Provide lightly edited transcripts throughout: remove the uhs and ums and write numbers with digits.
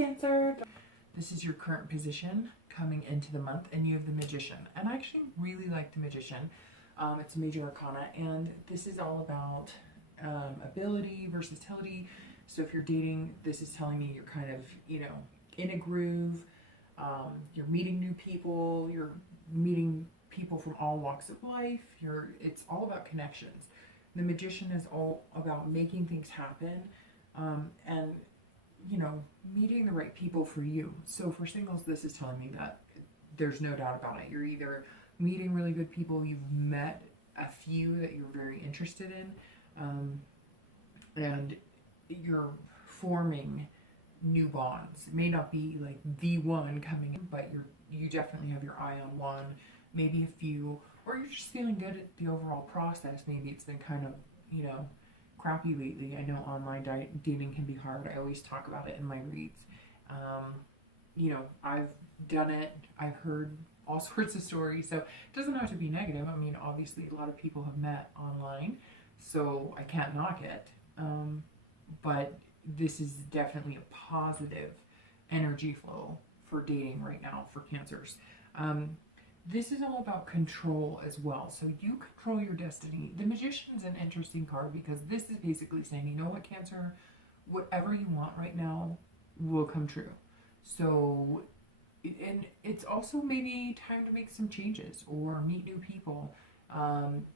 Cancer. This is your current position coming into the month, and you have the Magician. And I actually really like the Magician. It's a major arcana, and this is all about ability, versatility. So if you're dating, this is telling me you're kind of, you know, in a groove. You're meeting new people. You're meeting people from all walks of life. It's all about connections. The Magician is all about making things happen, and, you know, meeting the right people for you. So for singles, this is telling me that there's no doubt about it. You're either meeting really good people, you've met a few that you're very interested in, and you're forming new bonds. It may not be like the one coming in, but you definitely have your eye on one, maybe a few, or you're just feeling good at the overall process. Maybe it's been kind of, you know, crappy lately. I know online dating can be hard. I always talk about it in my reads. You know, I've done it. I've heard all sorts of stories, so it doesn't have to be negative. I mean, obviously a lot of people have met online, so I can't knock it. But this is definitely a positive energy flow for dating right now for Cancers. This is all about control as well. So you control your destiny. The Magician's an interesting card because this is basically saying, you know what, Cancer, whatever you want right now will come true. So, and it's also maybe time to make some changes or meet new people.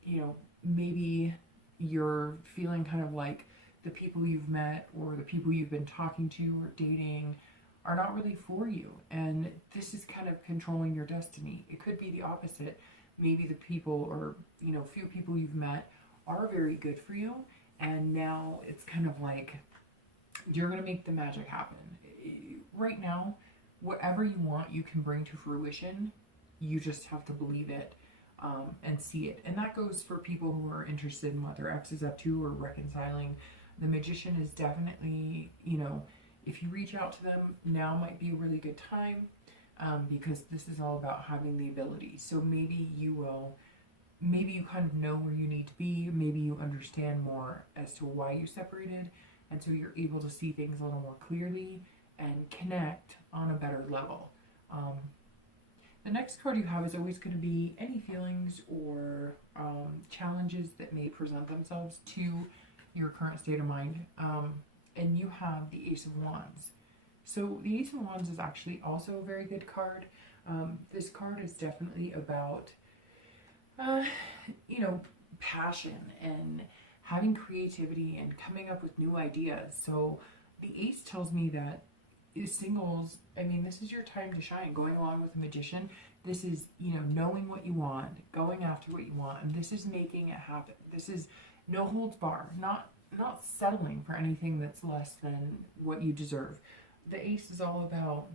You know, maybe you're feeling kind of like the people you've met or the people you've been talking to or dating are not really for you, and this is kind of controlling your destiny. It could be the opposite. Maybe the people, or, you know, few people you've met are very good for you, and now it's kind of like you're going to make the magic happen. Right now, whatever you want, you can bring to fruition. You just have to believe it and see it. And that goes for people who are interested in what their ex is up to or reconciling. The Magician is definitely, you know, if you reach out to them, now might be a really good time, because this is all about having the ability. So maybe you kind of know where you need to be. Maybe you understand more as to why you separated, and so you're able to see things a little more clearly and connect on a better level. The next card you have is always going to be any feelings or challenges that may present themselves to your current state of mind. And you have the Ace of Wands. So the Ace of Wands is actually also a very good card. This card is definitely about, you know, passion and having creativity and coming up with new ideas. So the Ace tells me that singles, I mean, this is your time to shine. Going along with the Magician, this is, you know, knowing what you want, going after what you want, and this is making it happen. This is no holds bar, not settling for anything that's less than what you deserve. The Ace is all about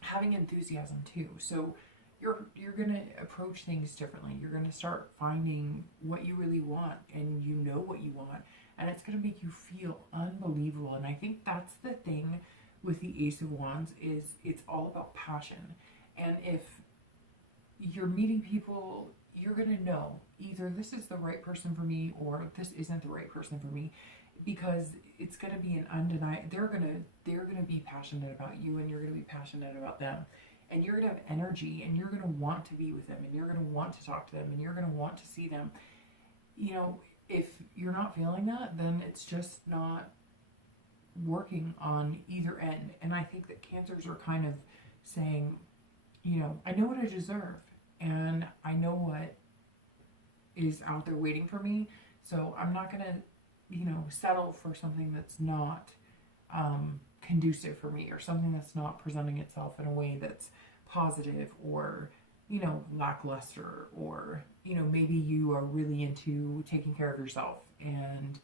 having enthusiasm too. So you're going to approach things differently. You're going to start finding what you really want, and you know what you want, and it's going to make you feel unbelievable. And I think that's the thing with the Ace of Wands, is it's all about passion. And if you're meeting people, you're going to know either this is the right person for me or this isn't the right person for me, because it's going to be an undeniable, they're going to be passionate about you, and you're going to be passionate about them, and you're going to have energy, and you're going to want to be with them, and you're going to want to talk to them, and you're going to want to see them. You know, if you're not feeling that, then it's just not working on either end. And I think that Cancers are kind of saying, you know, I know what I deserve, and I know what is out there waiting for me, so I'm not gonna, you know, settle for something that's not conducive for me, or something that's not presenting itself in a way that's positive, or, you know, lackluster, or, you know, maybe you are really into taking care of yourself and,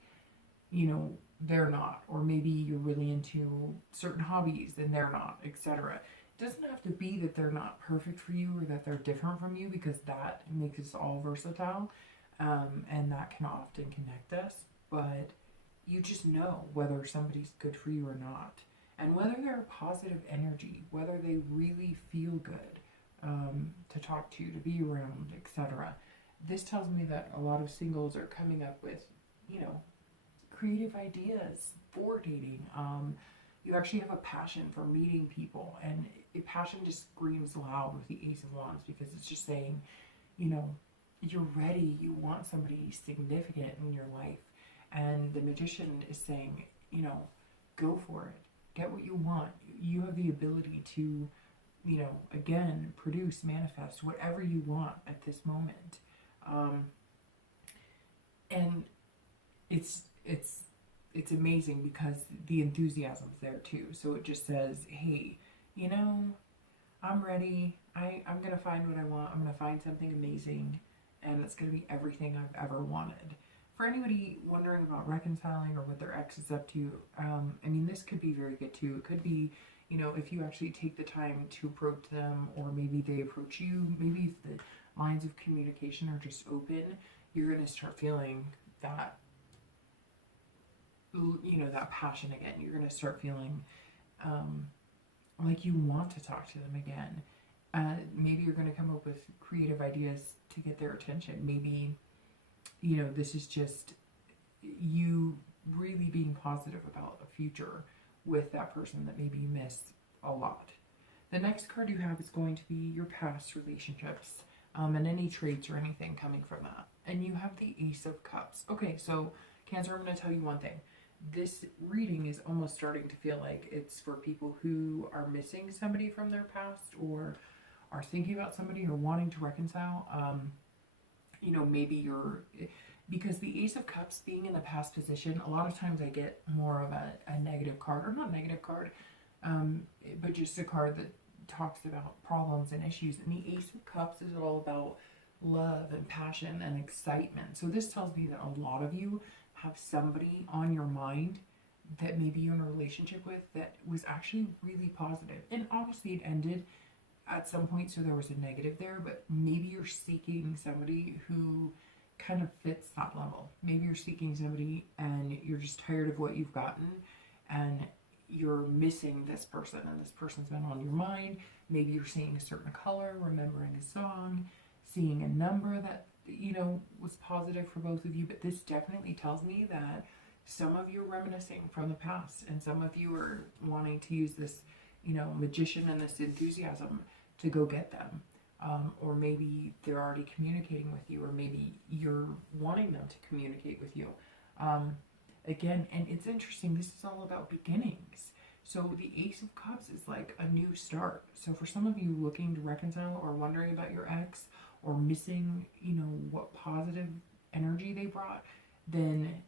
you know, they're not, or maybe you're really into certain hobbies and they're not, etc. It doesn't have to be that they're not perfect for you or that they're different from you, because that makes us all versatile, and that can often connect us. But you just know whether somebody's good for you or not, and whether they're a positive energy, whether they really feel good to talk to be around, etc. This tells me that a lot of singles are coming up with, you know, creative ideas for dating, you actually have a passion for meeting people, and passion just screams loud with the Ace of Wands, because it's just saying, you know, you're ready, you want somebody significant in your life. And the Magician is saying, you know, go for it, get what you want. You have the ability to, you know, again, produce, manifest whatever you want at this moment. And it's amazing because the enthusiasm's there too. So it just says, hey, you know, I'm ready. I'm going to find what I want. I'm going to find something amazing, and it's going to be everything I've ever wanted. For anybody wondering about reconciling or what their ex is up to, I mean, this could be very good too. It could be, you know, if you actually take the time to approach them, or maybe they approach you, maybe if the lines of communication are just open, you're going to start feeling that, you know, that passion again. You're going to start feeling like you want to talk to them again. Maybe you're going to come up with creative ideas to get their attention. Maybe, you know, this is just you really being positive about a future with that person that maybe you miss a lot. The next card you have is going to be your past relationships, and any traits or anything coming from that. And you have the Ace of Cups. Okay, so Cancer, I'm going to tell you one thing. This reading is almost starting to feel like it's for people who are missing somebody from their past, or are thinking about somebody, or wanting to reconcile. You know, maybe you're, because the Ace of Cups being in the past position, a lot of times I get more of a negative card, or not negative card, but just a card that talks about problems and issues. And the Ace of Cups is all about love and passion and excitement. So this tells me that a lot of you have somebody on your mind that maybe you're in a relationship with that was actually really positive. And obviously it ended at some point, so there was a negative there, but maybe you're seeking somebody who kind of fits that level. Maybe you're seeking somebody and you're just tired of what you've gotten, and you're missing this person, and this person's been on your mind. Maybe you're seeing a certain color, remembering a song, seeing a number that, you know, was positive for both of you. But this definitely tells me that some of you are reminiscing from the past, and some of you are wanting to use this, you know, Magician and this enthusiasm to go get them. Or maybe they're already communicating with you, or maybe you're wanting them to communicate with you. Again, and it's interesting, this is all about beginnings. So the Ace of Cups is like a new start. So for some of you looking to reconcile, or wondering about your ex, or missing, you know, what positive energy they brought, then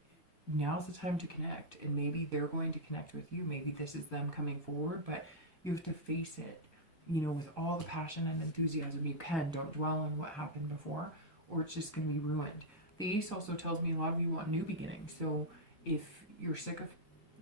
now's the time to connect. And maybe they're going to connect with you. Maybe this is them coming forward, but you have to face it, you know, with all the passion and enthusiasm you can. Don't dwell on what happened before, or it's just going to be ruined. The Ace also tells me a lot of you want new beginnings. So if you're sick of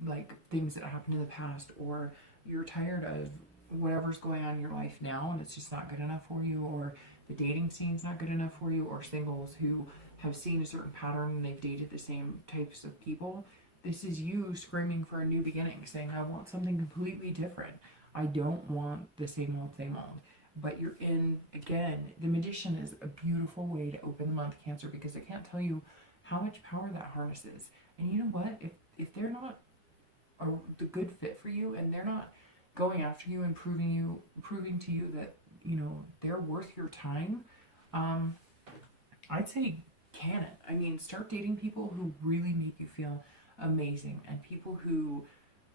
like things that happened in the past, or you're tired of whatever's going on in your life now and it's just not good enough for you, or the dating scene's not good enough for you, or singles who have seen a certain pattern and they've dated the same types of people, this is you screaming for a new beginning, saying, I want something completely different. I don't want the same old. But you're in, again, the Magician is a beautiful way to open the month, Cancer, because I can't tell you how much power that harnesses. And you know what? If they're not the good fit for you, and they're not going after you and proving to you that, you know, they're worth your time, I'd say can it. I mean, start dating people who really make you feel amazing, and people who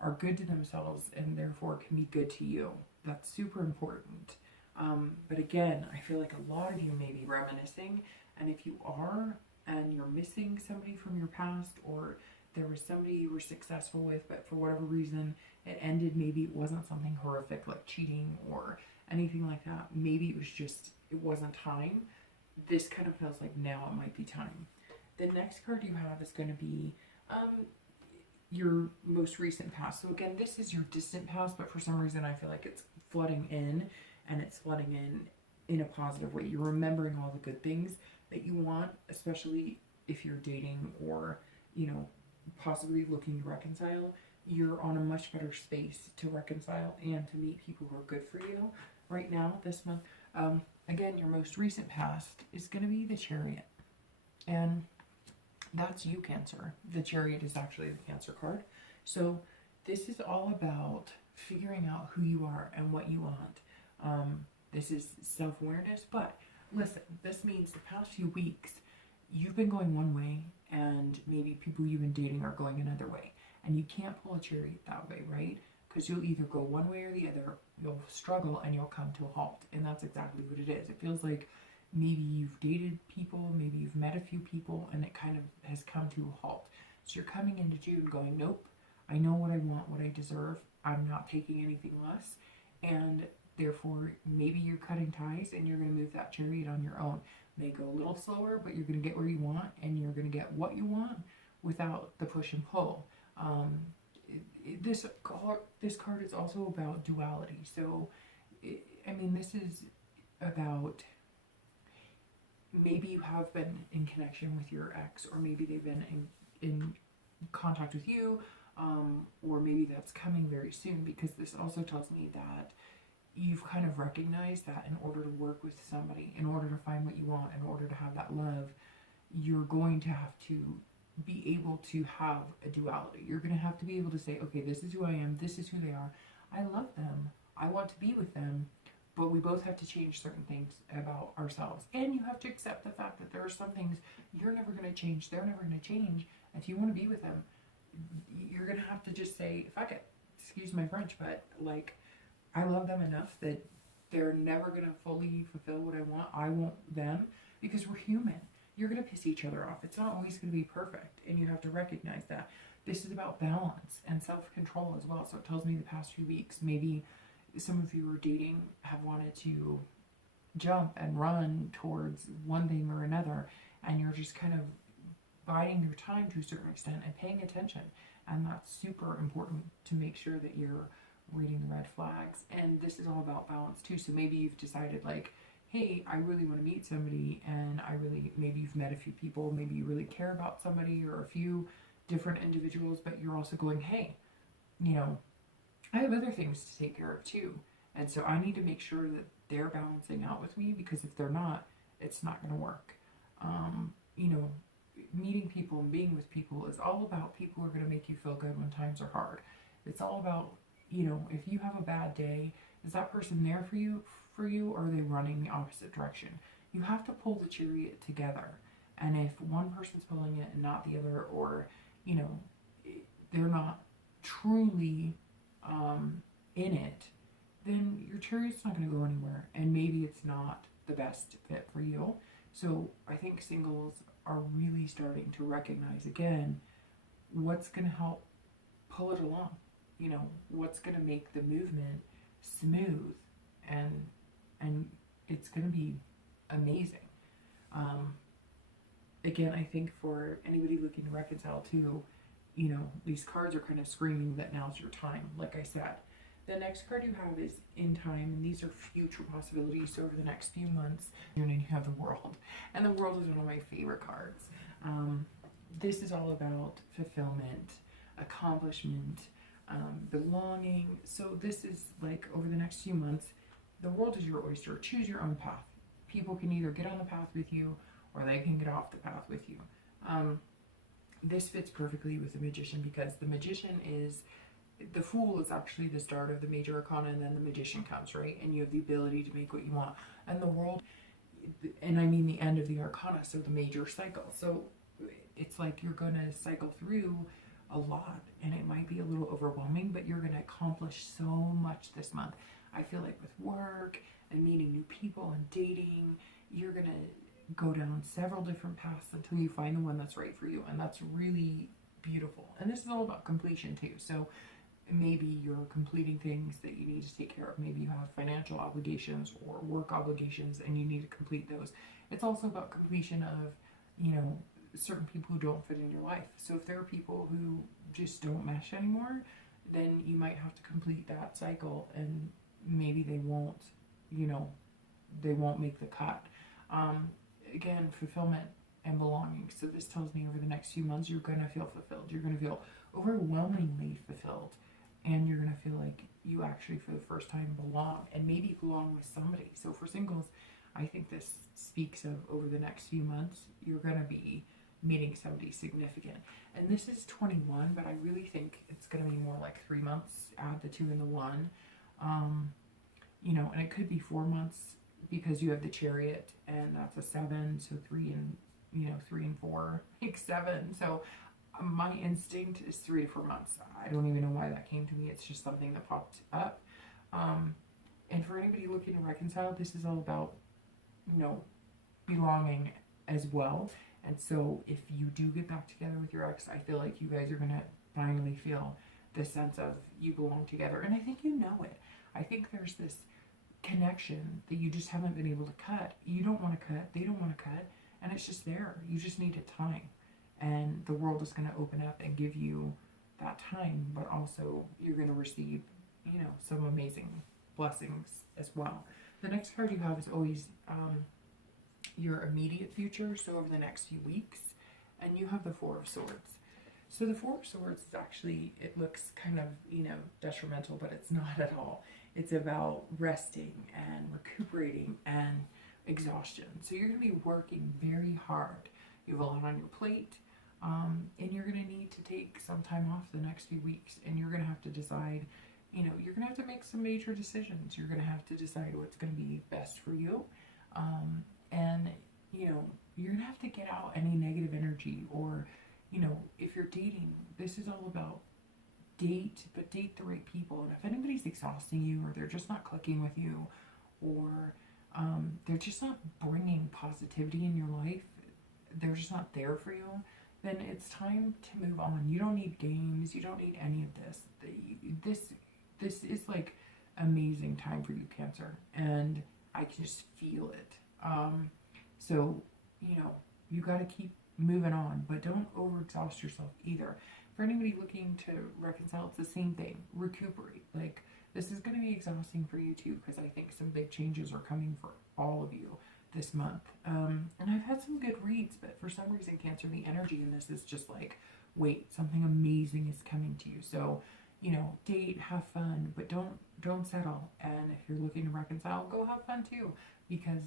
are good to themselves and therefore can be good to you. That's super important. But again, I feel like a lot of you may be reminiscing, and if you are, and you're missing somebody from your past, or there was somebody you were successful with, but for whatever reason it ended, maybe it wasn't something horrific like cheating or anything like that, maybe it was just, it wasn't time. This kind of feels like now it might be time. The next card you have is going to be your most recent past. So again, this is your distant past, but for some reason I feel like it's flooding in, and it's flooding in a positive way. You're remembering all the good things that you want, especially if you're dating, or, you know, possibly looking to reconcile. You're on a much better space to reconcile and to meet people who are good for you right now this month. Again, your most recent past is going to be the Chariot, and that's you, Cancer. The Chariot is actually the Cancer card. So this is all about figuring out who you are and what you want. This is self-awareness, but listen, this means the past few weeks you've been going one way and maybe people you've been dating are going another way, and you can't pull a chariot that way, right? Because you'll either go one way or the other, you'll struggle, and you'll come to a halt. And that's exactly what it is. It feels like maybe you've dated people, maybe you've met a few people, and it kind of has come to a halt. So you're coming into June going, nope, I know what I want, what I deserve. I'm not taking anything less. And therefore, maybe you're cutting ties and you're going to move that chariot on your own. It may go a little slower, but you're going to get where you want, and you're going to get what you want without the push and pull. This card is also about duality. So, I mean, this is about maybe you have been in connection with your ex, or maybe they've been in contact with you, or maybe that's coming very soon, because this also tells me that you've kind of recognized that in order to work with somebody, in order to find what you want, in order to have that love, you're going to have to be able to have a duality. You're going to have to be able to say, okay, this is who I am, this is who they are, I love them, I want to be with them, but we both have to change certain things about ourselves. And you have to accept the fact that there are some things you're never going to change, they're never going to change. If you want to be with them, you're going to have to just say, fuck it, excuse my French, but like, I love them enough that they're never going to fully fulfill what I want. I want them, because we're human. You're going to piss each other off. It's not always going to be perfect, and you have to recognize that. This is about balance and self-control as well. So it tells me the past few weeks, maybe some of you who are dating have wanted to jump and run towards one thing or another, and you're just kind of biding your time to a certain extent and paying attention. And that's super important to make sure that you're reading the red flags. And this is all about balance too. So maybe you've decided, like, hey, I really want to meet somebody, and maybe you've met a few people, maybe you really care about somebody or a few different individuals, but you're also going, hey, you know, I have other things to take care of too. And so I need to make sure that they're balancing out with me, because if they're not, it's not going to work. You know, meeting people and being with people is all about people who are going to make you feel good when times are hard. It's all about, you know, if you have a bad day, is that person there for you, or are they running the opposite direction? You have to pull the chariot together. And if one person's pulling it and not the other, or, you know, they're not truly in it, then your chariot's not going to go anywhere, and maybe it's not the best fit for you. So I think singles are really starting to recognize again what's going to help pull it along. You know, what's going to make the movement smooth, and it's going to be amazing. Again, I think for anybody looking to reconcile too, you know, these cards are kind of screaming that now's your time. Like I said, the next card you have is in time, and these are future possibilities. So over the next few months, and you have the World, and the World is one of my favorite cards. This is all about fulfillment, accomplishment, belonging. So this is like, over the next few months, the World is your oyster. Choose your own path. People can either get on the path with you, or they can get off the path with you. This fits perfectly with the Magician, because the Magician is, the Fool is actually the start of the major arcana, and then the Magician comes, right? And you have the ability to make what you want. And the World, and I mean the end of the arcana, so the major cycle. So it's like you're going to cycle through a lot, and it might be a little overwhelming, but you're going to accomplish so much this month. I feel like with work and meeting new people and dating, you're going to go down several different paths until you find the one that's right for you, and that's really beautiful. And this is all about completion too. So maybe you're completing things that you need to take care of. Maybe you have financial obligations or work obligations, and you need to complete those. It's also about completion of, you know, certain people who don't fit in your life. So if there are people who just don't mesh anymore, then you might have to complete that cycle, and maybe they won't, you know, they won't make the cut. Again, fulfillment and belonging. So this tells me over the next few months, you're going to feel fulfilled. You're going to feel overwhelmingly fulfilled, and you're going to feel like you actually, for the first time, belong, and maybe belong with somebody. So for singles, I think this speaks of, over the next few months, you're going to be meeting somebody significant. And this is 21, but I really think it's going to be more like 3 months. Add the 2 and the 1. You know, and it could be 4 months because you have the Chariot, and that's a 7, so 3 and, you know, 3 and 4 makes 7. So my instinct is 3 to 4 months. I don't even know why that came to me. It's just something that popped up. And for anybody looking to reconcile, this is all about, you know, belonging as well. And so if you do get back together with your ex, I feel like you guys are going to finally feel the sense of you belong together. And I think you know it. I think there's this connection that you just haven't been able to cut. You don't want to cut. They don't want to cut. And it's just there. You just need a time. And the world is going to open up and give you that time. But also you're going to receive, you know, some amazing blessings as well. The next card you have is always your immediate future, so over the next few weeks. And you have the 4 of Swords. So the 4 of Swords is actually, it looks kind of, you know, detrimental, but it's not at all. It's about resting and recuperating and exhaustion. So you're going to be working very hard. You have a lot on your plate, and you're going to need to take some time off the next few weeks, and you're going to have to decide, you know, you're going to have to make some major decisions. You're going to have to decide what's going to be best for you. And, you know, you're going to have to get out any negative energy, or, you know, if you're dating, this is all about date, but date the right people. And if anybody's exhausting you, or they're just not clicking with you, or they're just not bringing positivity in your life, they're just not there for you, then it's time to move on. You don't need games. You don't need any of this. This is like amazing time for you, Cancer. And I can just feel it. So, you know, you got to keep moving on, but don't overexhaust yourself either. For anybody looking to reconcile, it's the same thing. Recuperate. Like, this is going to be exhausting for you too, because I think some big changes are coming for all of you this month. And I've had some good reads, but for some reason, Cancer, the energy in this is just like, wait, something amazing is coming to you. So, you know, date, have fun, but don't settle. And if you're looking to reconcile, go have fun too, because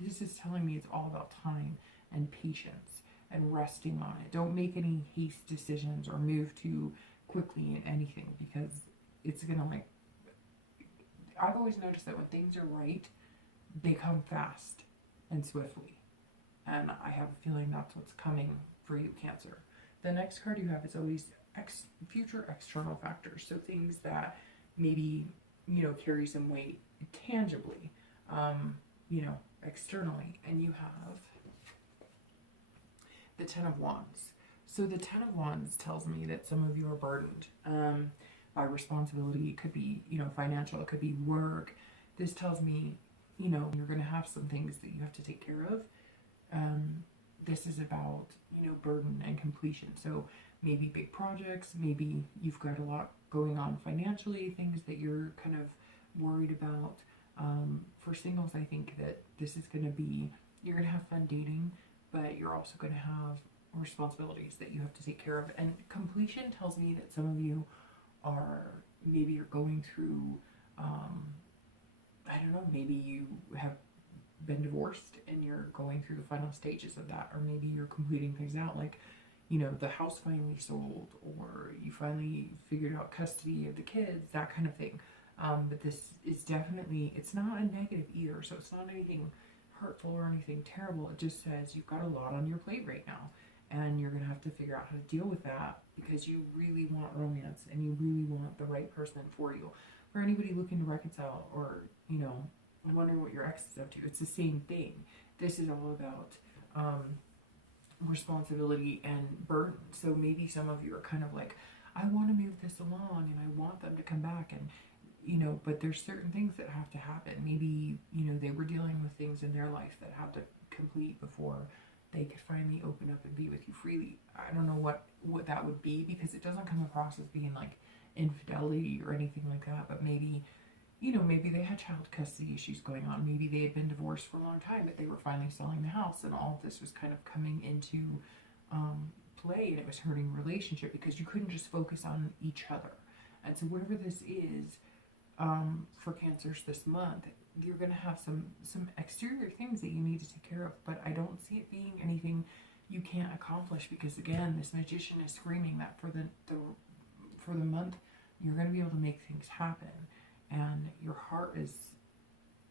this is telling me it's all about time and patience and resting on it. Don't make any haste decisions or move too quickly in anything, because it's gonna, like, I've always noticed that when things are right, they come fast and swiftly. And I have a feeling that's what's coming for you, Cancer. The next card you have is always future external factors. So things that maybe, you know, carry some weight tangibly, you know, externally. And you have the 10 of Wands. So the 10 of Wands tells me that some of you are burdened by responsibility. It could be, you know, financial, it could be work. This tells me, you know, you're going to have some things that you have to take care of. This is about, you know, burden and completion. So maybe big projects, maybe you've got a lot going on financially, things that you're kind of worried about. For singles, I think that this is going to be, you're going to have fun dating, but you're also going to have responsibilities that you have to take care of. And completion tells me that some of you are, maybe you're going through, I don't know, maybe you have been divorced and you're going through the final stages of that, or maybe you're completing things out, like, you know, the house finally sold, or you finally figured out custody of the kids, that kind of thing. But this is definitely, it's not a negative either, so it's not anything hurtful or anything terrible. It just says you've got a lot on your plate right now, and you're gonna have to figure out how to deal with that, because you really want romance and you really want the right person for you. For anybody looking to reconcile, or, you know, wondering what your ex is up to, it's the same thing. This is all about responsibility and burden. So maybe some of you are kind of like, I want to move this along and I want them to come back, and, you know, but there's certain things that have to happen. Maybe, you know, they were dealing with things in their life that had to complete before they could finally open up and be with you freely. I don't know what that would be, because it doesn't come across as being like infidelity or anything like that, but maybe, you know, maybe they had child custody issues going on. Maybe they had been divorced for a long time, but they were finally selling the house, and all of this was kind of coming into play, and it was hurting the relationship because you couldn't just focus on each other. And so whatever this is, for Cancers this month, you're going to have some exterior things that you need to take care of, but I don't see it being anything you can't accomplish, because again, this Magician is screaming that for the month, you're going to be able to make things happen, and your heart is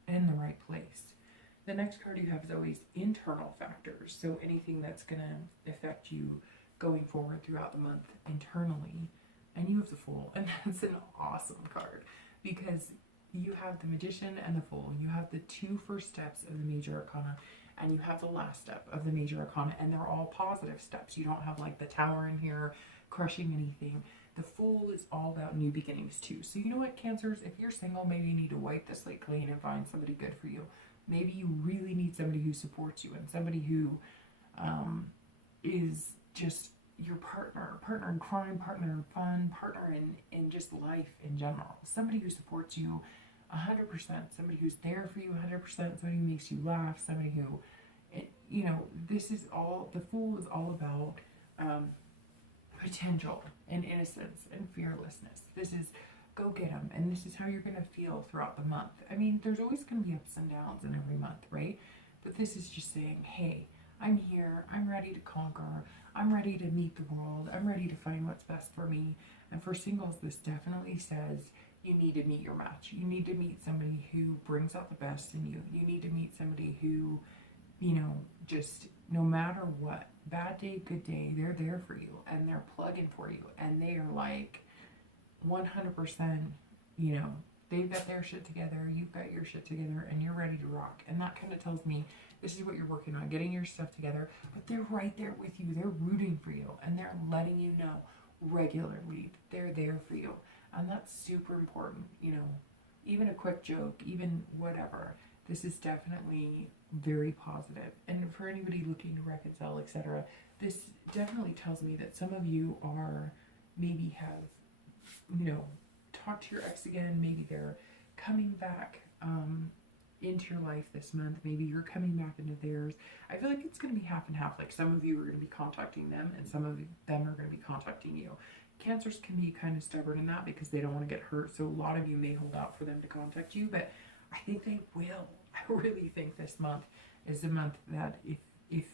in the right place. The next card you have is always internal factors. So anything that's going to affect you going forward throughout the month internally. And you have the Fool, and that's an awesome card, because you have the Magician and the Fool. You have the 2 first steps of the Major Arcana, and you have the last step of the Major Arcana, and they're all positive steps. You don't have like the Tower in here crushing anything. The Fool is all about new beginnings too. So you know what, Cancers, if you're single, maybe you need to wipe the slate clean and find somebody good for you. Maybe you really need somebody who supports you, and somebody who is just your partner in crime, partner in fun, partner in just life in general. Somebody who supports you 100%, somebody who's there for you 100%, somebody who makes you laugh, somebody who, you know, this is all, the Fool is all about potential and innocence and fearlessness. This is go get them, and this is how you're going to feel throughout the month. I mean, there's always going to be ups and downs in every month, right? But this is just saying, hey, I'm here, I'm ready to conquer, I'm ready to meet the world, I'm ready to find what's best for me. And for singles, this definitely says you need to meet your match. You need to meet somebody who brings out the best in you. You need to meet somebody who, you know, just no matter what, bad day, good day, they're there for you, and they're plugging for you, and they are like 100%, you know, they've got their shit together, you've got your shit together, and you're ready to rock. And that kind of tells me this is what you're working on, getting your stuff together, but they're right there with you. They're rooting for you, and they're letting you know regularly they're there for you. And that's super important, you know, even a quick joke, even whatever. This is definitely very positive. And for anybody looking to reconcile, etc., this definitely tells me that some of you are maybe have, you know, talked to your ex again. Maybe they're coming back into your life this month. Maybe you're coming back into theirs. I feel like it's going to be half and half. Like some of you are going to be contacting them, and some of them are going to be contacting you. Cancers can be kind of stubborn in that because they don't want to get hurt. So a lot of you may hold out for them to contact you, but I think they will. I really think this month is the month that if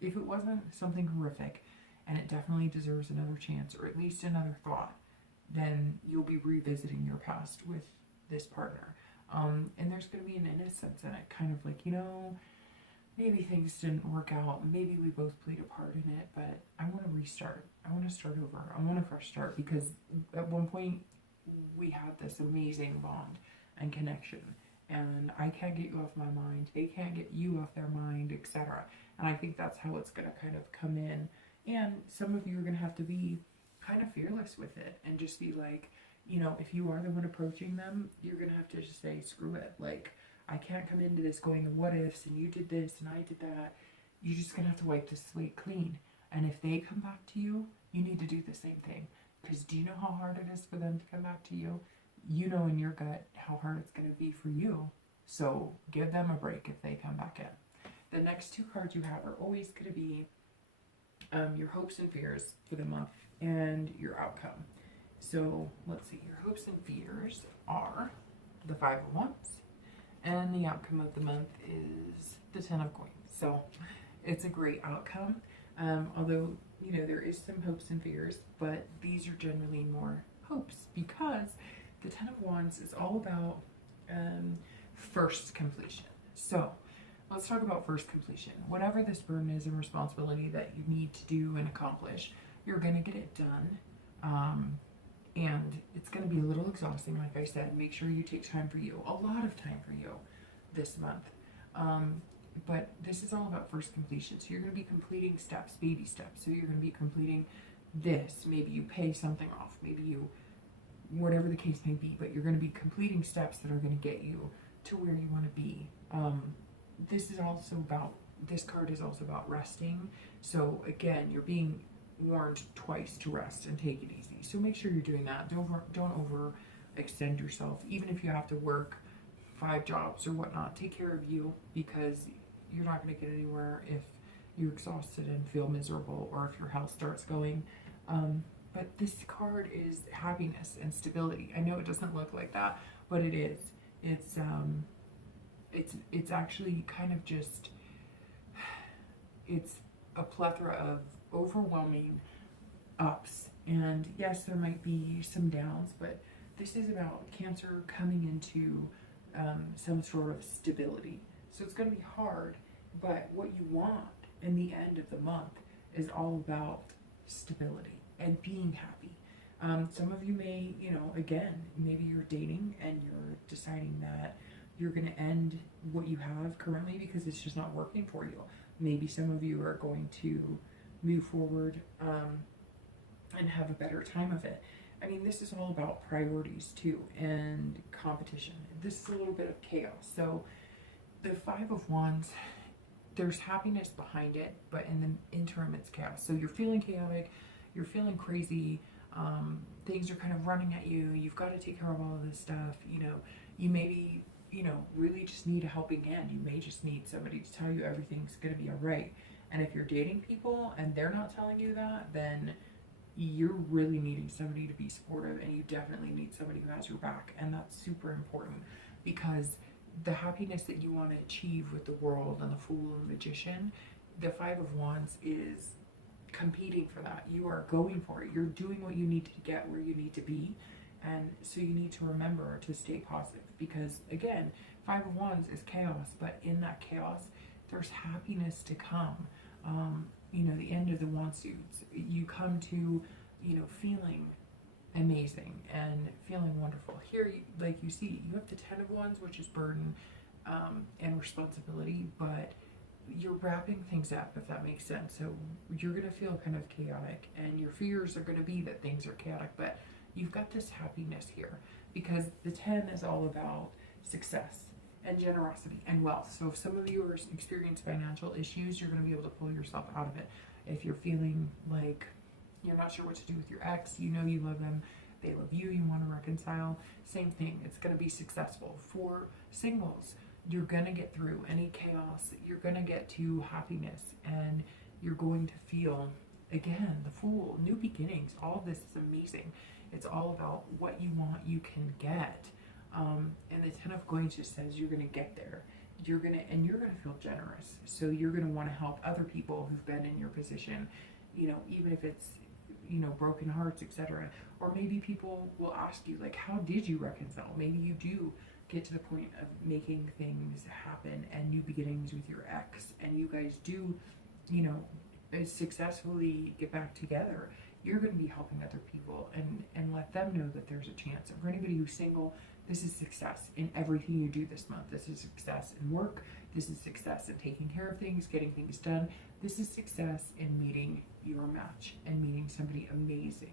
it wasn't something horrific, and it definitely deserves another chance, or at least another thought, then you'll be revisiting your past with this partner. And there's going to be an innocence in it, kind of like, you know, maybe things didn't work out, maybe we both played a part in it, but I want to restart. I want to start over. I want a fresh start, because at one point we had this amazing bond and connection, and I can't get you off my mind, they can't get you off their mind, etc. And I think that's how it's going to kind of come in. And some of you are going to have to be kind of fearless with it and just be like, you know, if you are the one approaching them, you're going to have to just say, screw it. Like, I can't come into this going, what ifs, and you did this and I did that. You're just going to have to wipe the slate clean. And if they come back to you, you need to do the same thing. Because do you know how hard it is for them to come back to you? You know in your gut how hard it's going to be for you. So give them a break if they come back in. The next 2 cards you have are always going to be your hopes and fears for the month and your outcome. So let's see, your hopes and fears are the 5 of Wands, and the outcome of the month is the 10 of Coins. So it's a great outcome, although, you know, there is some hopes and fears, but these are generally more hopes, because the 10 of Wands is all about first completion. So let's talk about first completion. Whatever this burden is and responsibility that you need to do and accomplish, you're going to get it done. And it's going to be a little exhausting, like I said. Make sure you take time for you, a lot of time for you this month. But this is all about first completion. So you're going to be completing steps, baby steps. So you're going to be completing this. Maybe you pay something off. Maybe you, whatever the case may be, but you're going to be completing steps that are going to get you to where you want to be. This is also about, this card is also about resting. So again, you're being warned twice to rest and take it easy. So make sure you're doing that. Don't overextend yourself. Even if you have to work 5 jobs or whatnot, take care of you, because you're not going to get anywhere if you're exhausted and feel miserable, or if your health starts going. But this card is happiness and stability. I know it doesn't look like that, but it is. It's actually kind of just, it's a plethora of overwhelming ups, and yes, there might be some downs, but this is about Cancer coming into some sort of stability. So it's going to be hard, but what you want in the end of the month is all about stability and being happy. Some of you may, you know, again, maybe you're dating and you're deciding that you're going to end what you have currently because it's just not working for you. Maybe some of you are going to move forward and have a better time of it. I mean, this is all about priorities too, and competition. This is a little bit of chaos. So the Five of Wands, there's happiness behind it, but in the interim it's chaos. So you're feeling chaotic, you're feeling crazy, things are kind of running at you, you've got to take care of all of this stuff, you know, you maybe, you know, really just need a helping hand. You may just need somebody to tell you everything's going to be all right. And if you're dating people and they're not telling you that, then you're really needing somebody to be supportive, and you definitely need somebody who has your back. And that's super important, because the happiness that you want to achieve with the World and the Fool and the Magician, the Five of Wands is competing for that. You are going for it. You're doing what you need to get where you need to be. And so you need to remember to stay positive, because again, Five of Wands is chaos, but in that chaos, there's happiness to come. You know, the end of the wand suits, you come to, you know, feeling amazing and feeling wonderful. Here, like you see, you have the Ten of Wands, which is burden and responsibility, but you're wrapping things up, if that makes sense. So you're going to feel kind of chaotic, and your fears are going to be that things are chaotic, but you've got this happiness here, because the 10 is all about success and generosity and wealth. So if some of you are experiencing financial issues, you're going to be able to pull yourself out of it. If you're feeling like you're not sure what to do with your ex, you know you love them, they love you, you want to reconcile, same thing. It's going to be successful. For singles, you're going to get through any chaos, you're going to get to happiness, and you're going to feel, again, the Fool, new beginnings. All of this is amazing. It's all about what you want, you can get. And the Ten of Coins just says you're going to get there. You're going to feel generous. So you're going to want to help other people who've been in your position, you know, even if it's, you know, broken hearts, etc. Or maybe people will ask you, like, how did you reconcile? Maybe you do get to the point of making things happen and new beginnings with your ex, and you guys do, you know, successfully get back together. You're going to be helping other people and let them know that there's a chance. And for anybody who's single, this is success in everything you do this month. This is success in work. This is success in taking care of things, getting things done. This is success in meeting your match and meeting somebody amazing.